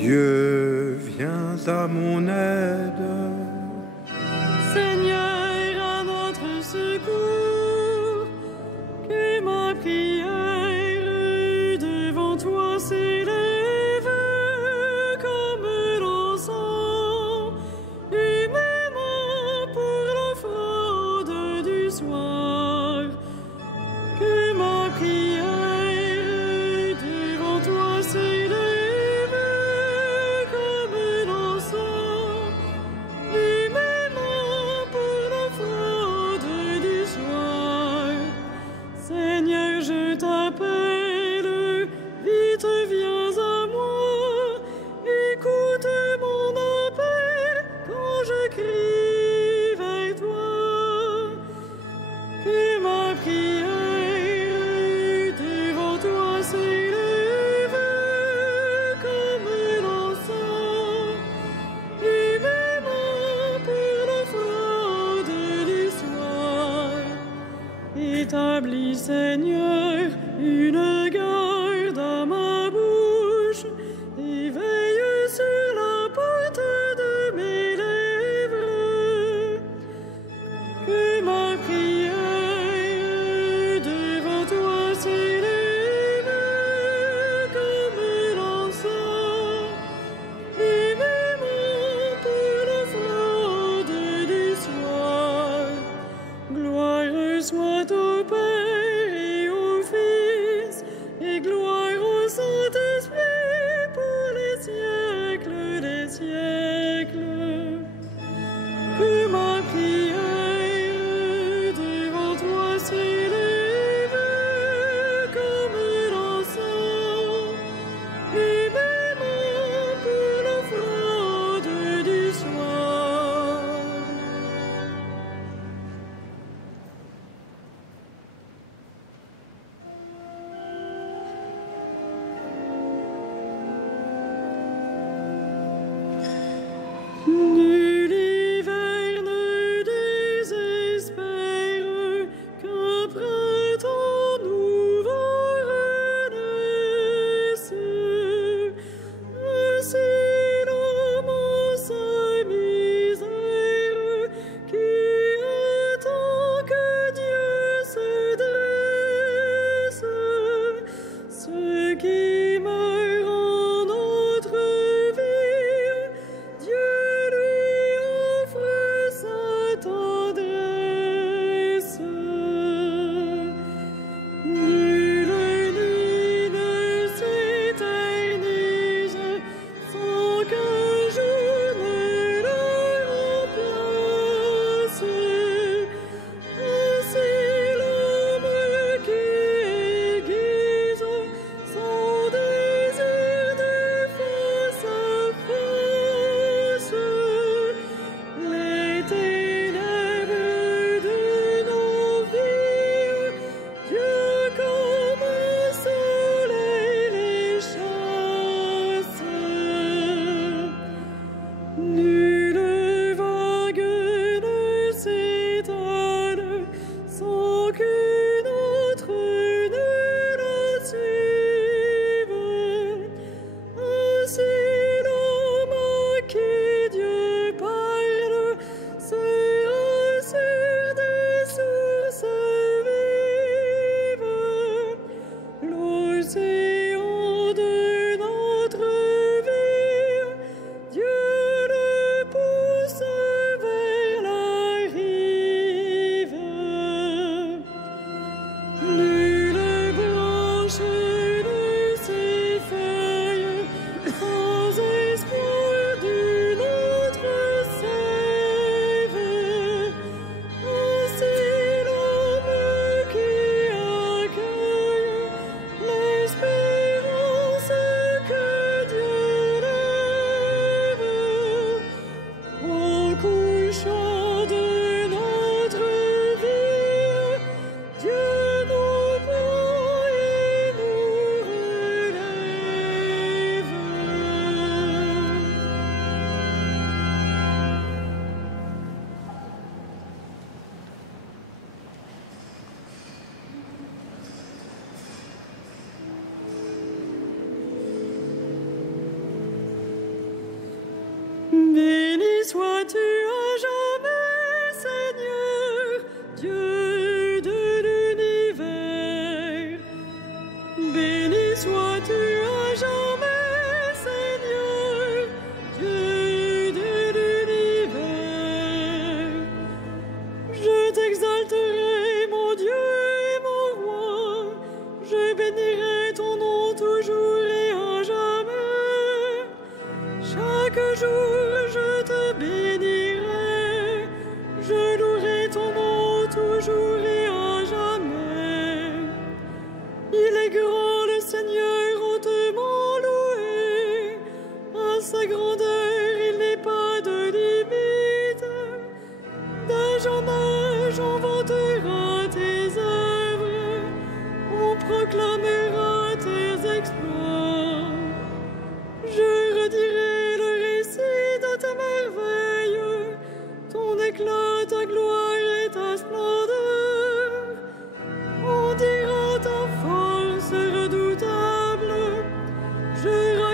Dieu, viens à mon aide. Seigneur, à notre secours, que ma prière devant toi s'élève comme l'encens, humainement pour l'offrande du soir. Que ma prière devant toi s'élève comme l'encens,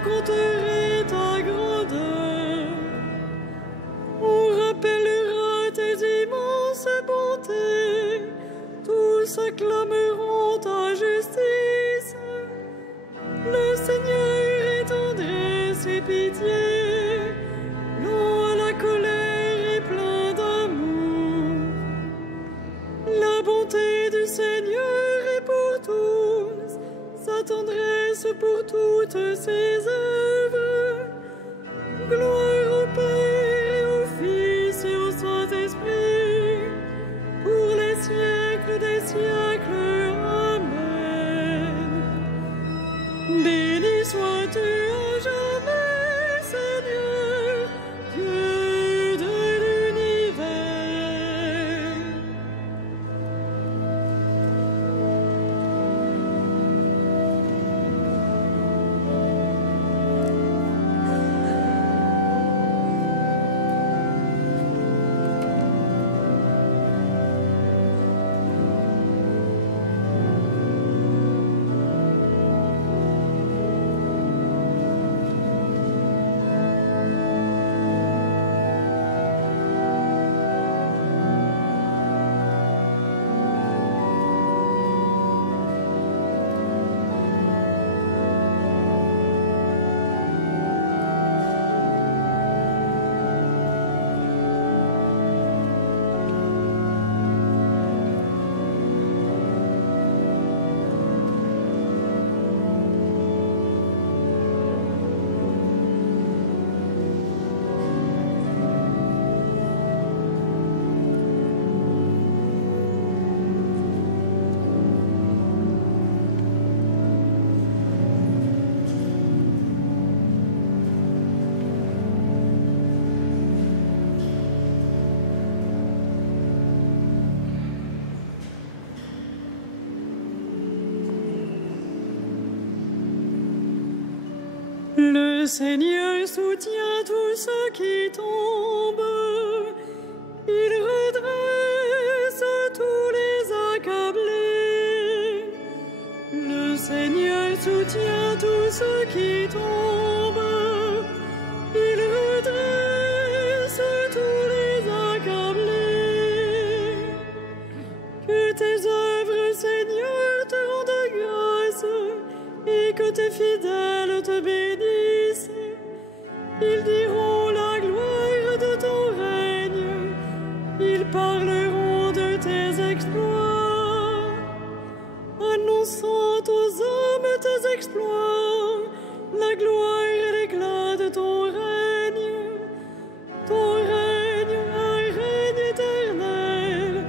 raconterai ta grandeur. On rappellera tes immenses bontés. Tous acclameront ta justice. Le Seigneur est tendresse et pitié, lent à la colère et plein d'amour. La bonté du Seigneur est pour tous, sa tendresse pour toutes ses œuvres. Gloire au Père et au Fils et au Saint-Esprit, pour les siècles des siècles. Amen. Béni sois-tu à jamais, Seigneur, Dieu de l'univers. Le Seigneur soutient tous ceux qui tombent. Il redresse tous les accablés. Le Seigneur soutient tous ceux qui tombent. Il redresse tous les accablés. Que tes œuvres, Seigneur, te rendent grâce et que tes fidèles te bénissent. Ils diront la gloire de ton règne, ils parleront de tes exploits, annonçant aux hommes tes exploits, la gloire et l'éclat de ton règne un règne éternel,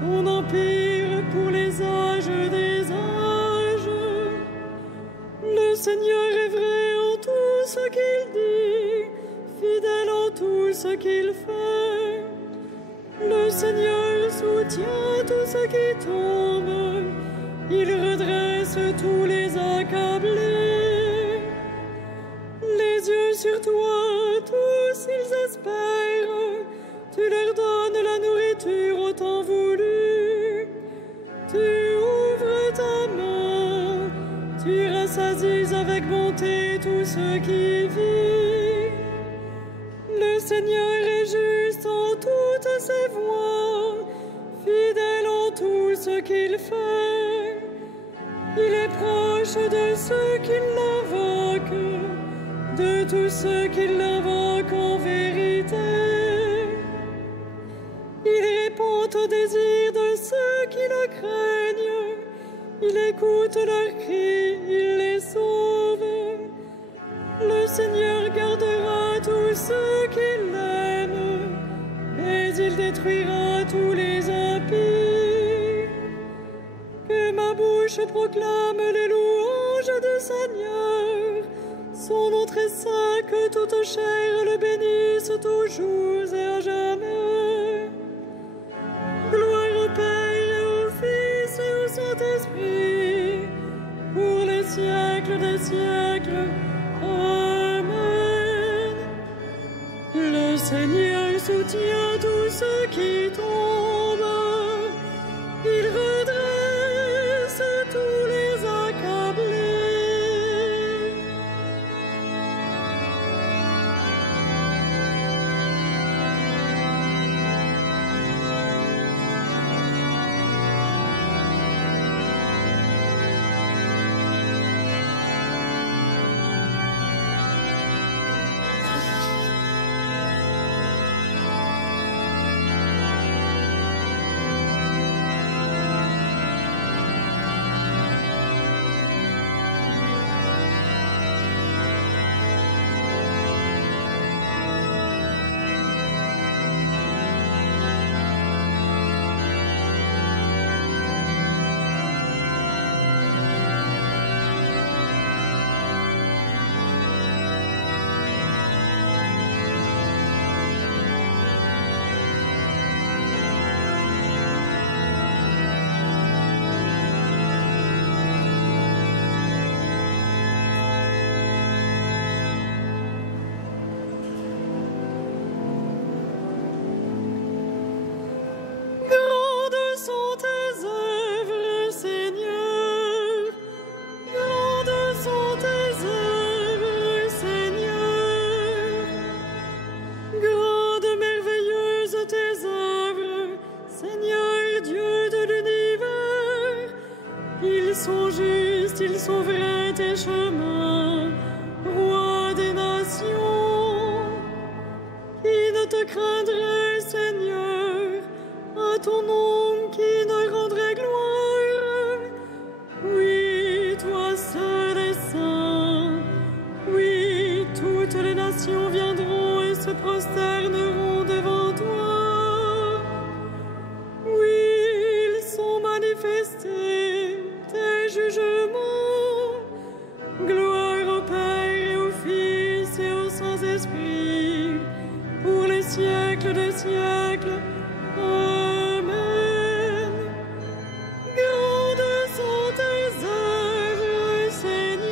ton empire pour les âges des âges. Le Seigneur est vrai en tout ce qu'il dit, fidèle en tout ce qu'il fait. Le Seigneur soutient tous ceux qui tombent, il redresse tous les accablés. Les yeux sur toi, tous ils espèrent, tu leur donnes la nourriture au temps voulu. Tu ouvres ta main, tu rassasies avec bonté tous ceux qui vivent. Le Seigneur est juste en toutes ses voies, fidèle en tout ce qu'il fait. Il est proche de ceux qui l'invoquent, de tous ceux qui l'invoquent en vérité. Il répond au désir de ceux qui le craignent. Il écoute leurs cris, il les sauve. Le Seigneur gardera tous ceux qui l'aiment, mais il détruira tous les impies. Que ma bouche proclame les louanges du Seigneur. Son nom très saint, que toute chair le bénisse toujours et à jamais. Gloire au Père et au Fils et au Saint-Esprit, pour les siècles des siècles. Amen. Le Seigneur soutient tous ceux qui tombent, il redresse tous les accablés. siècles des siècles. Amen. Grandes sont tes œuvres, Seigneur.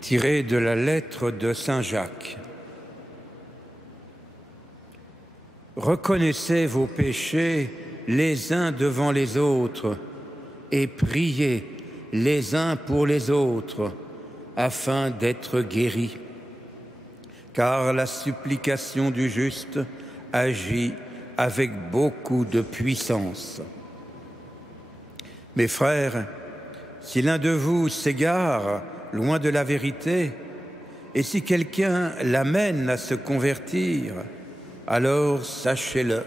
Tiré de la lettre de Saint Jacques. Reconnaissez vos péchés les uns devant les autres et priez les uns pour les autres afin d'être guéris. Car la supplication du juste agit avec beaucoup de puissance. Mes frères, si l'un de vous s'égare loin de la vérité, et si quelqu'un l'amène à se convertir, alors sachez-le,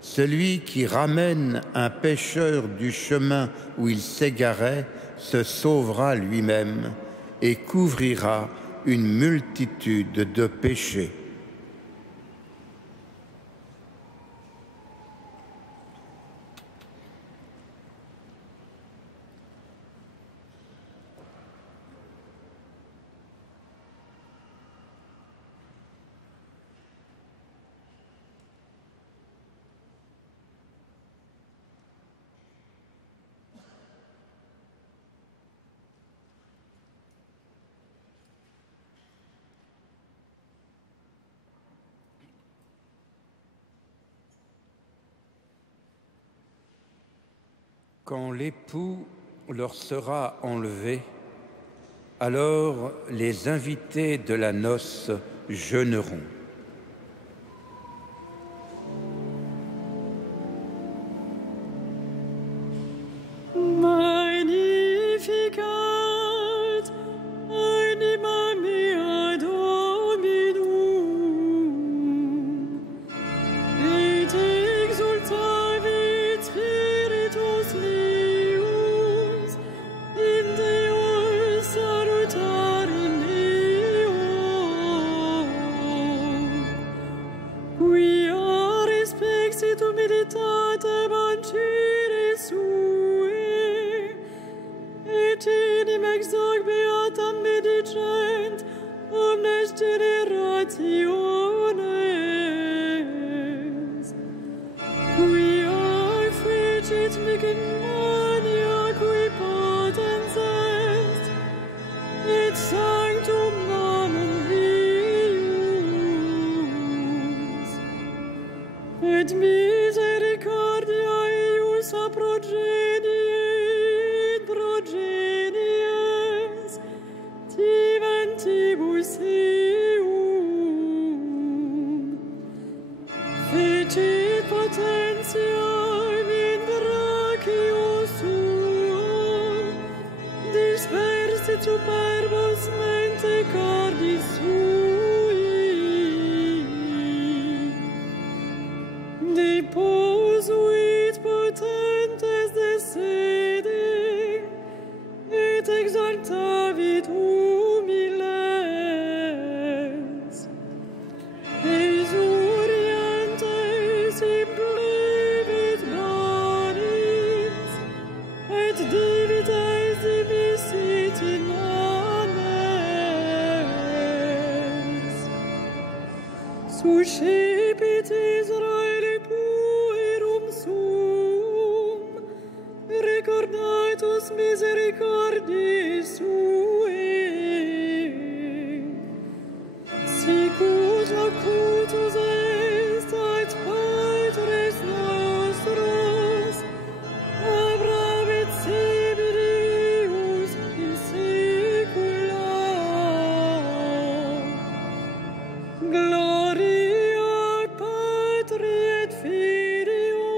celui qui ramène un pécheur du chemin où il s'égarait se sauvera lui-même et couvrira une multitude de péchés. Quand l'époux leur sera enlevé, alors les invités de la noce jeûneront. Magnificat anima mea Dominum, et exultavit spiritus meus in Deo salutarum Deo, quia respexit humilitatem ancire sue, et inim exac beatam medicent omnes generationes, quia fecit mecum mania qui potens est, et sanctum nomen eius, et misericordia eius a progenies diventibus eum, fecit potentiam in brachio suo, dispersit superbos mente cordis sui, deposuit potentes de sede, et exaltavit humiles, exurientes implevit branis, et divites divisit in annes. Suscipit Israele puerum sum, recordatus misericordiae suae, sicut locutus est et patres nostros, Abraham et Deus in saecula. Gloria Patri et Filio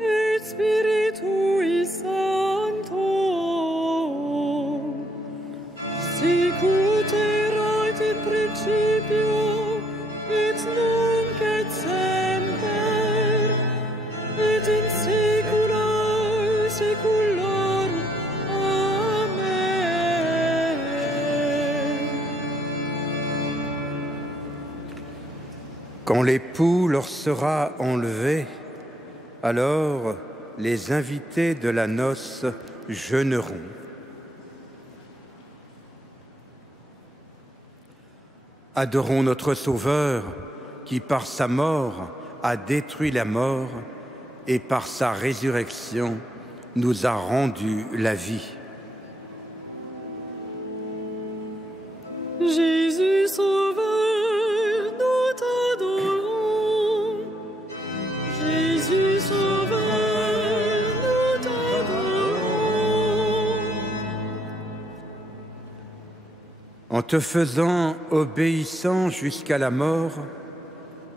et Spiritui Sancto, sicut erat in principio et nunc et semper et in saecula saeculorum. Amen. Quand l'époux leur sera enlevé, alors les invités de la noce jeûneront. Adorons notre Sauveur qui, par sa mort, a détruit la mort et par sa résurrection nous a rendu la vie. Jésus Sauveur, nous t'adorons. Jésus Sauveur, nous t'adorons. En te faisant obéissant jusqu'à la mort,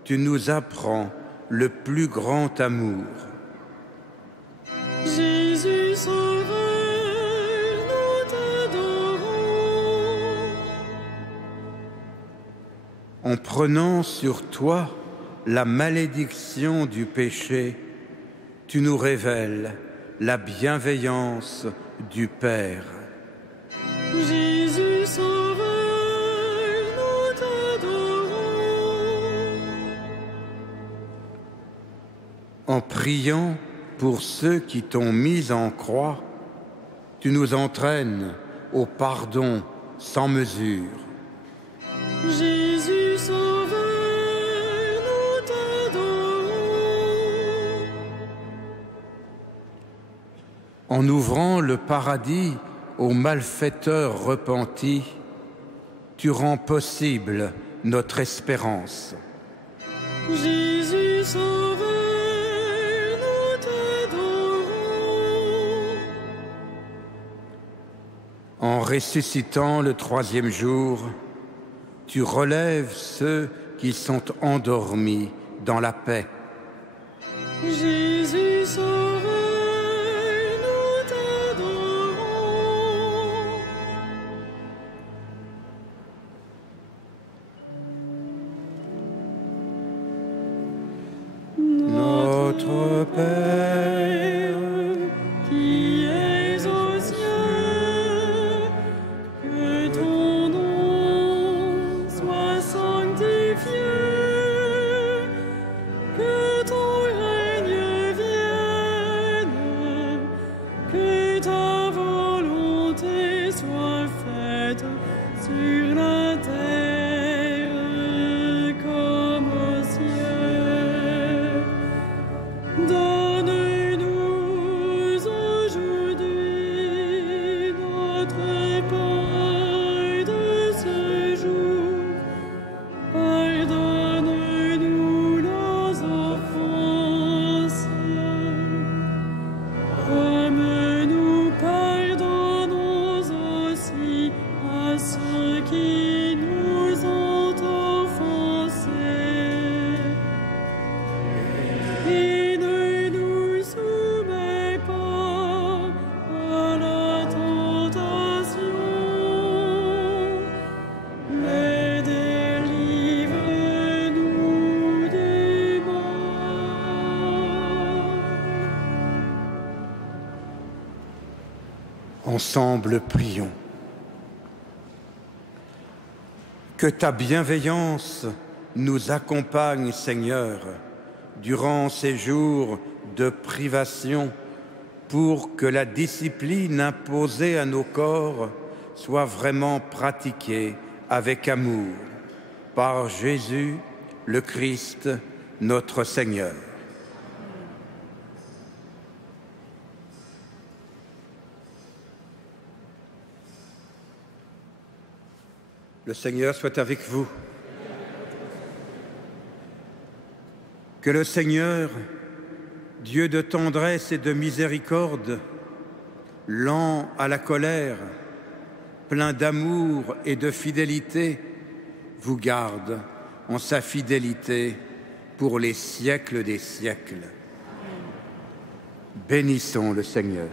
tu nous apprends le plus grand amour. Jésus Sauveur, nous t'adorons. En prenant sur toi la malédiction du péché, tu nous révèles la bienveillance du Père. Jésus Sauveur, nous t'adorons. En priant pour ceux qui t'ont mis en croix, tu nous entraînes au pardon sans mesure. Jésus Sauveur, nous t'adorons. En ouvrant le paradis aux malfaiteurs repentis, tu rends possible notre espérance. Jésus Sauveur, nous t'adorons. En ressuscitant le troisième jour, tu relèves ceux qui sont endormis dans la paix. Jésus Sauveur, nous t'adorons. Notre Père, qui es aux cieux, que ton nom soit sanctifié, que ton règne vienne, que ta volonté soit faite sur la terre comme au ciel. Donne-nous aujourd'hui notre pain de ce jour. Pardonne-nous nos offenses, comme nous pardonnons aussi à ceux qui nous ont offensés. Et ne nous soumets pas à la tentation, mais délivre-nous du mal. ensemble prions. Que ta bienveillance nous accompagne, Seigneur, durant ces jours de privation, pour que la discipline imposée à nos corps soit vraiment pratiquée avec amour, par Jésus, le Christ, notre Seigneur. Le Seigneur soit avec vous. Que le Seigneur, Dieu de tendresse et de miséricorde, lent à la colère, plein d'amour et de fidélité, vous garde en sa fidélité pour les siècles des siècles. Bénissons le Seigneur.